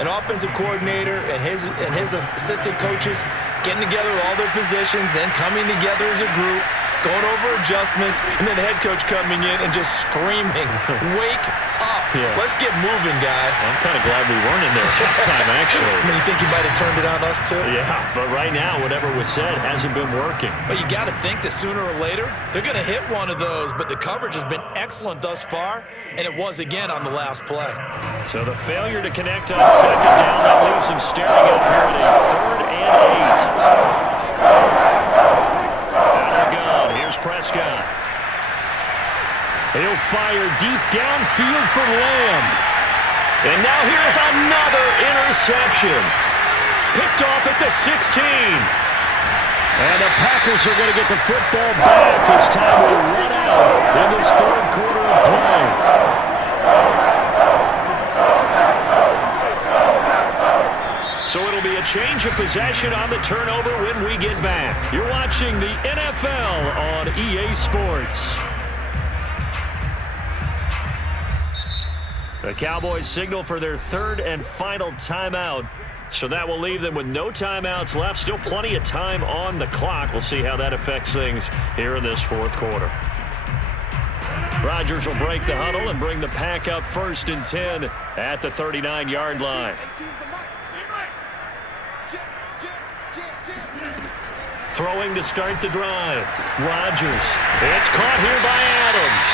an offensive coordinator and his assistant coaches getting together with all their positions, then coming together as a group, going over adjustments, and then the head coach coming in and just screaming, "Wake up. Let's get moving, guys." I'm kind of glad we weren't in there at halftime, actually. I mean, you think he might have turned it on us, too? Yeah, but right now, whatever was said hasn't been working. But you got to think that sooner or later, they're going to hit one of those, but the coverage has been excellent thus far, and it was again on the last play. So the failure to connect on second down, that leaves him staring up here at a 3rd and 8. Out of the gun, here's Prescott. He'll fire deep downfield for Lamb. And now here's another interception. Picked off at the 16. And the Packers are going to get the football back as time will run out in this 3rd quarter of play. So it'll be a change of possession on the turnover when we get back. You're watching the NFL on EA Sports. The Cowboys signal for their 3rd and final timeout. So that will leave them with no timeouts left. Still plenty of time on the clock. We'll see how that affects things here in this 4th quarter. Rodgers will break the huddle and bring the pack up 1st and 10 at the 39-yard line. Throwing to start the drive. Rodgers. It's caught here by Adams.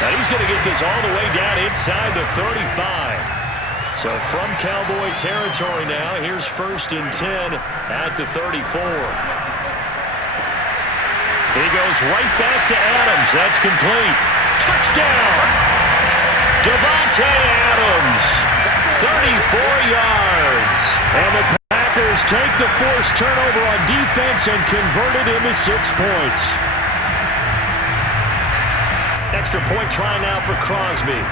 And he's going to get this all the way down inside the 35. So from Cowboy territory now, here's 1st and 10 at the 34. He goes right back to Adams. That's complete. Touchdown! Devontae Adams, 34 yards. And the Packers take the forced turnover on defense and convert it into 6 points. Extra point try now for Crosby.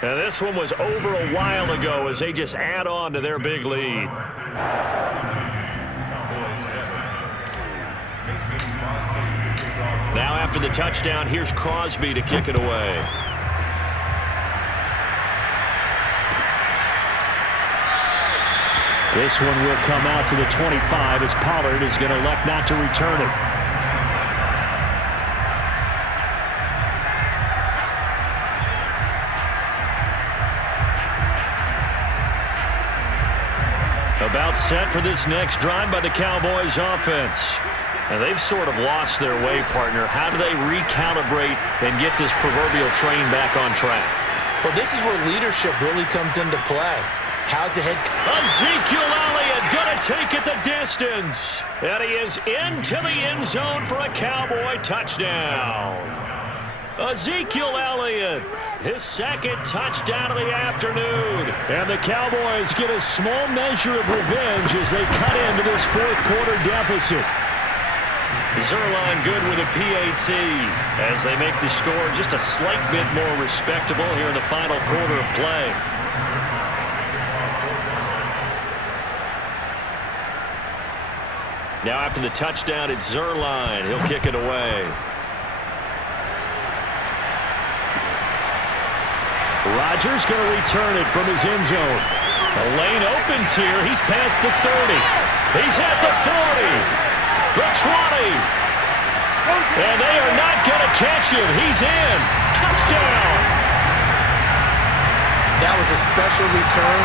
And this one was over a while ago as they just add on to their big lead. Now after the touchdown, here's Crosby to kick it away. This one will come out to the 25 as Pollard is going to elect not to return it. About set for this next drive by the Cowboys offense. And they've sort of lost their way, partner. How do they recalibrate and get this proverbial train back on track? Well, this is where leadership really comes into play. How's the head? Ezekiel Elliott going to take it the distance. And he is into the end zone for a Cowboy touchdown. Ezekiel Elliott, his 2nd touchdown of the afternoon. And the Cowboys get a small measure of revenge as they cut into this 4th quarter deficit. Zerline good with a PAT as they make the score just a slight bit more respectable here in the final quarter of play. Now after the touchdown, it's Zerline. He'll kick it away. Rodgers going to return it from his end zone. The lane opens here. He's past the 30. He's at the 40. The 20. And they are not going to catch him. He's in. Touchdown. That was a special return,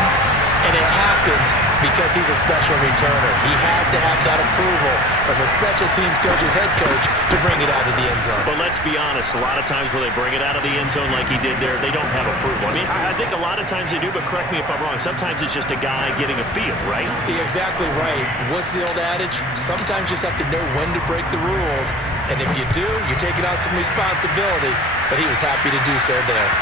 and it happened because he's a special returner. He has to have that approval from his special teams coach's head coach to bring it out of the end zone. But let's be honest, a lot of times when they bring it out of the end zone like he did there, they don't have approval. I mean, I think a lot of times they do, but correct me if I'm wrong. Sometimes it's just a guy getting a feel, right? You're exactly right. What's the old adage? Sometimes you just have to know when to break the rules, and if you do, you're taking on some responsibility, but he was happy to do so there.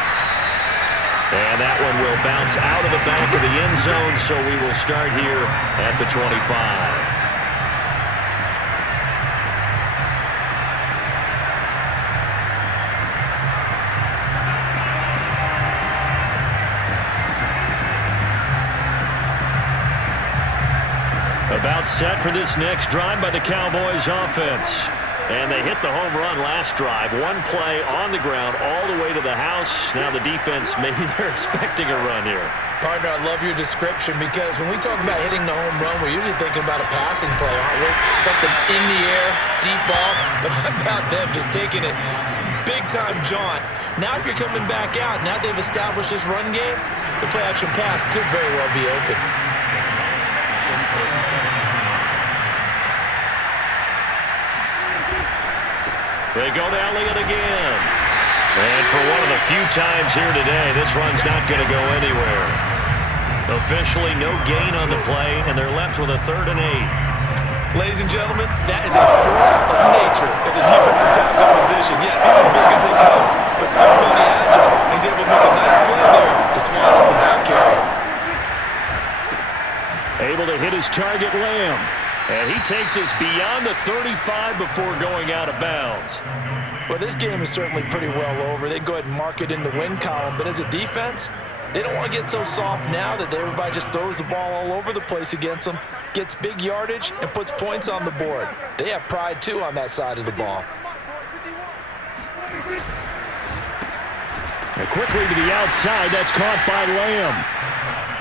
And that one will bounce out of the back of the end zone, so we will start here at the 25. About set for this next drive by the Cowboys offense. And they hit the home run last drive. One play on the ground all the way to the house. Now the defense, maybe they're expecting a run here. Partner, I love your description because when we talk about hitting the home run, we're usually thinking about a passing play, aren't we? Something in the air, deep ball. But how about them just taking it big-time jaunt? Now if you're coming back out, now they've established this run game, the play-action pass could very well be open. They go to Elliott again. And for one of the few times here today, this run's not going to go anywhere. Officially no gain on the play, and they're left with a 3rd and 8. Ladies and gentlemen, that is a force of nature at the defensive tackle position. Yes, he's as big as they come, but still plenty agile. He's able to make a nice play there to swallow the ball carrier. Able to hit his target, Lamb. And he takes us beyond the 35 before going out of bounds. Well, this game is certainly pretty well over. They go ahead and mark it in the win column. But as a defense, they don't want to get so soft now that everybody just throws the ball all over the place against them, gets big yardage, and puts points on the board. They have pride, too, on that side of the ball. And quickly to the outside. That's caught by Lamb.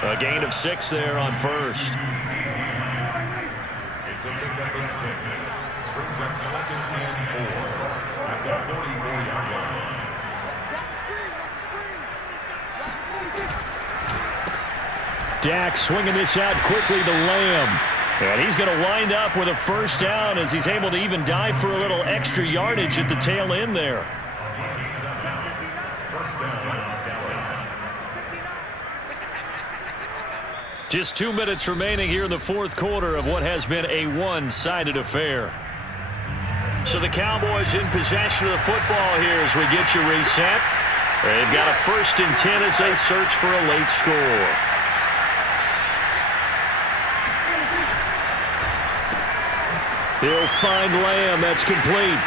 A gain of 6 there on first. It's a pickup of 6. Brings up 2nd and 4 at the 44-yard line. Dak swinging this out quickly to Lamb. And he's going to wind up with a 1st down as he's able to even dive for a little extra yardage at the tail end there. 1st down, Dallas. Just 2 minutes remaining here in the 4th quarter of what has been a one-sided affair. So the Cowboys in possession of the football here as we get you reset. They've got a 1st and 10 as they search for a late score. He'll find Lamb. That's complete.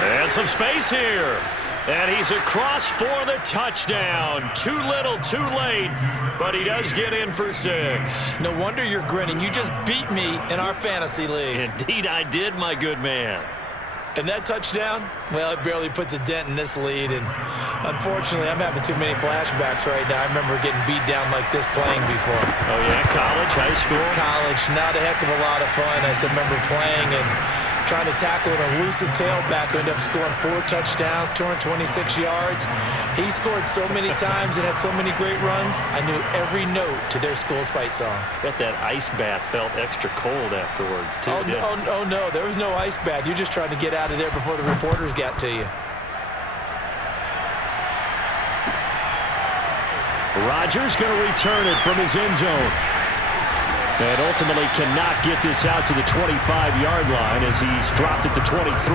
And some space here. And he's across for the touchdown. Too little, too late, but he does get in for 6. No wonder you're grinning. You just beat me in our fantasy league. Indeed I did, my good man. And that touchdown, well, it barely puts a dent in this lead. And unfortunately, I'm having too many flashbacks right now. I remember getting beat down like this playing before. Oh, yeah? College, high school? College, not a heck of a lot of fun. I still remember playing and trying to tackle an elusive tailback who ended up scoring 4 touchdowns, 226 yards. He scored so many times and had so many great runs, I knew every note to their school's fight song. Bet that ice bath felt extra cold afterwards, too. Oh, no, there was no ice bath. You're just trying to get out of there before the reporters got to you. Rodgers going to return it from his end zone. And ultimately cannot get this out to the 25-yard line as he's dropped it to 23.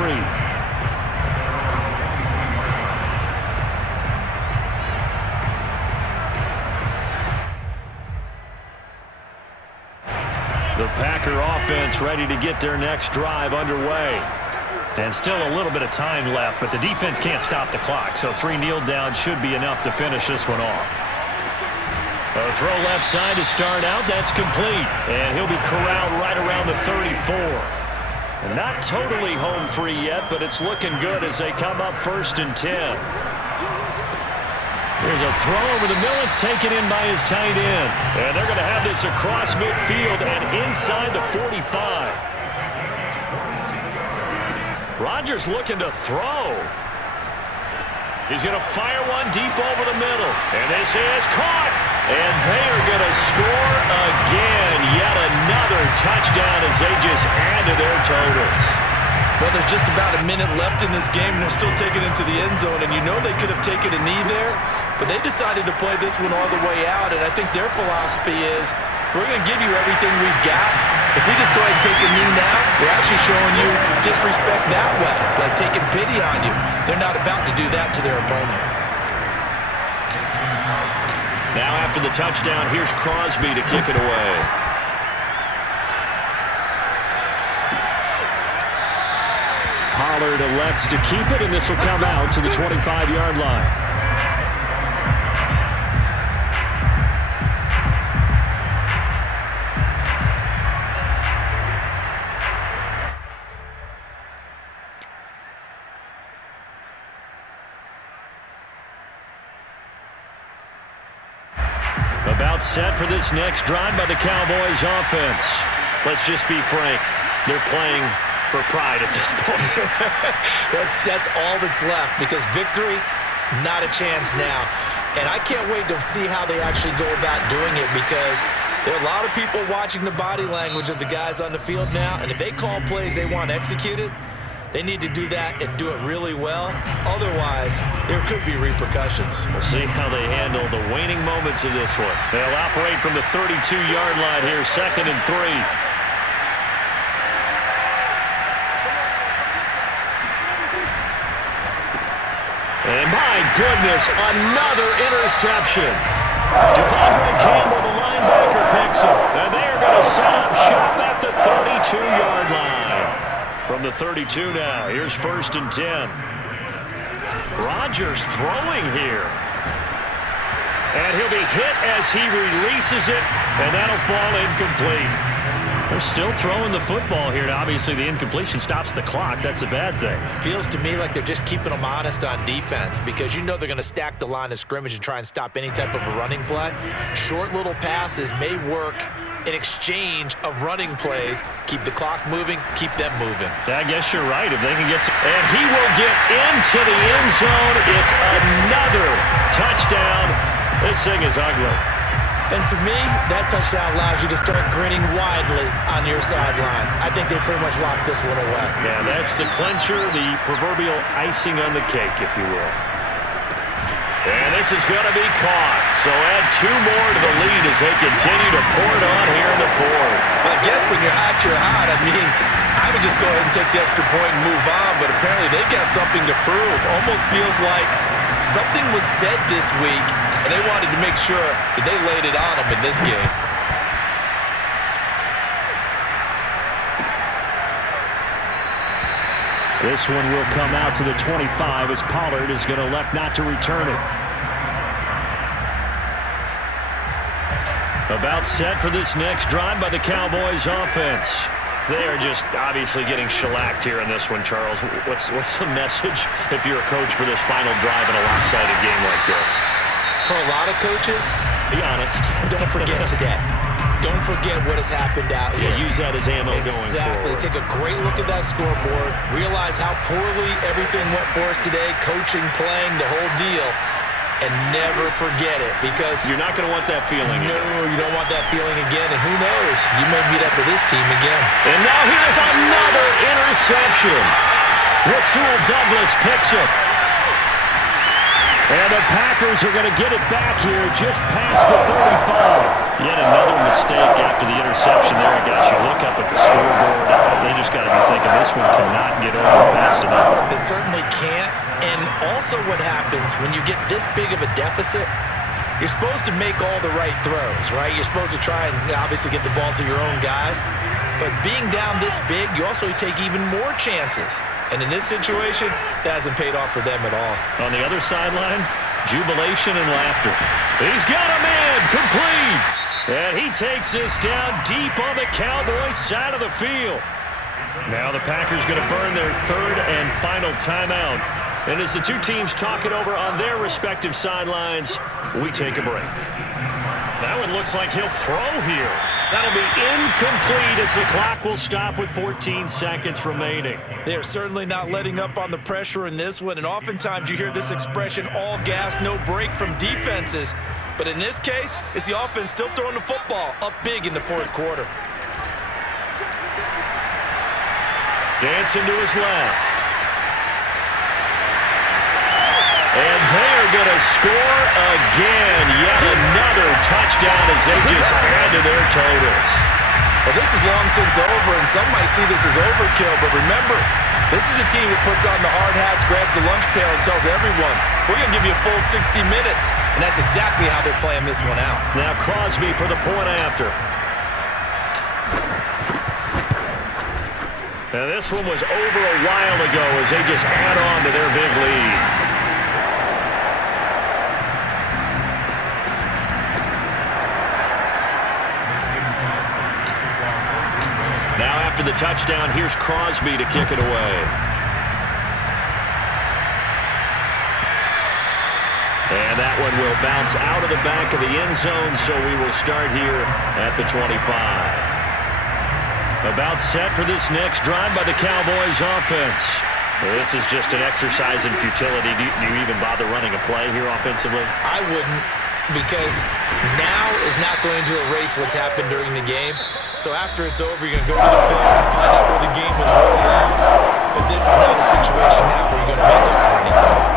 The Packer offense ready to get their next drive underway. And still a little bit of time left, but the defense can't stop the clock, so 3 kneel downs should be enough to finish this one off. A throw left side to start out. That's complete. And he'll be corralled right around the 34. And not totally home free yet, but it's looking good as they come up 1st and 10. Here's a throw over the middle. It's taken in by his tight end. And they're going to have this across midfield and inside the 45. Rodgers looking to throw. He's going to fire one deep over the middle. And this is caught. And they are going to score again. Yet another touchdown as they just add to their totals. Well, there's just about a minute left in this game, and they're still taking it into the end zone. And you know they could have taken a knee there, but they decided to play this one all the way out. And I think their philosophy is, we're going to give you everything we've got. If we just go ahead and take a knee now, we're actually showing you disrespect that way, like taking pity on you. They're not about to do that to their opponent. Now after the touchdown, here's Crosby to kick it away. Pollard elects to keep it, and this will come out to the 25-yard line. About set for this next drive by the Cowboys offense. Let's just be frank. They're playing for pride at this point. That's all that's left, because victory, not a chance now. And I can't wait to see how they actually go about doing it, because there are a lot of people watching the body language of the guys on the field now, and if they call plays they want executed, they need to do that and do it really well. Otherwise, there could be repercussions. We'll see how they handle the waning moments of this one. They'll operate from the 32-yard line here, 2nd and 3. And my goodness, another interception. Devondre Campbell, the linebacker, picks him. And they are going to set up shop at the 32-yard line. From the 32 now, here's 1st and 10. Rodgers throwing here. And he'll be hit as he releases it, and that'll fall incomplete. They're still throwing the football here. Now, obviously, the incompletion stops the clock. That's a bad thing. Feels to me like they're just keeping them honest on defense, because you know they're going to stack the line of scrimmage and try and stop any type of a running play. Short little passes may work in exchange of running plays. Keep the clock moving, keep them moving. I guess you're right. If they can get some... And he will get into the end zone. It's another touchdown. This thing is ugly. And to me, that touchdown allows you to start grinning widely on your sideline. I think they pretty much locked this one away. Yeah, that's the clincher, the proverbial icing on the cake, if you will. And this is going to be caught. So add 2 more to the lead as they continue to pour it on here in the 4th. Well, I guess when you're hot, you're hot. I mean, I would just go ahead and take the extra point and move on, but apparently they got something to prove. Almost feels like something was said this week, and they wanted to make sure that they laid it on them in this game. This one will come out to the 25 as Pollard is going to elect not to return it. About set for this next drive by the Cowboys offense. They are just obviously getting shellacked here in this one, Charles. What's the message if you're a coach for this final drive in a lopsided game like this? For a lot of coaches, be honest. Don't forget today. Don't forget what has happened out here. Yeah, use that as ammo going forward. Exactly. Take a great look at that scoreboard. Realize how poorly everything went for us today. Coaching, playing, the whole deal. And never forget it, because you're not going to want that feeling again. No, you don't want that feeling again. And who knows? You may meet up with this team again. And now here's another interception. Rasul Douglas picks it. And the Packers are going to get it back here just past the 35. Yet another mistake after the interception there. I guess you look up at the scoreboard. They just got to be thinking this one cannot get over fast enough. It certainly can't. And also what happens when you get this big of a deficit, you're supposed to make all the right throws, right? You're supposed to try and obviously get the ball to your own guys. But being down this big, you also take even more chances. And in this situation, that hasn't paid off for them at all. On the other sideline, jubilation and laughter. He's got a man complete. And he takes this down deep on the Cowboys side of the field. Now the Packers going to burn their 3rd and final timeout. And as the two teams talk it over on their respective sidelines, we take a break. That one looks like he'll throw here. That'll be incomplete as the clock will stop with 14 seconds remaining. They're certainly not letting up on the pressure in this one, and oftentimes you hear this expression, all gas, no break from defenses. But in this case, it's the offense still throwing the football up big in the 4th quarter. Dancing to his left. And they are going to score again. Yet another touchdown as they just add to their totals. Well, this is long since over, and some might see this as overkill. But remember, this is a team that puts on the hard hats, grabs the lunch pail, and tells everyone, we're going to give you a full 60 minutes. And that's exactly how they're playing this one out. Now Crosby for the point after. Now this one was over a while ago as they just add on to their big lead. Now after the touchdown, here's Crosby to kick it away. And And that one will bounce out of the back of the end zone, so we will start here at the 25. About set for this next drive by the Cowboys offense. Well, this is just an exercise in futility. Do you even bother running a play here offensively? I wouldn't, because now is not going to erase what's happened during the game. So after it's over, you're going to go to the film and find out where the game was really lost. But this is not a situation now where you're going to make up for anything.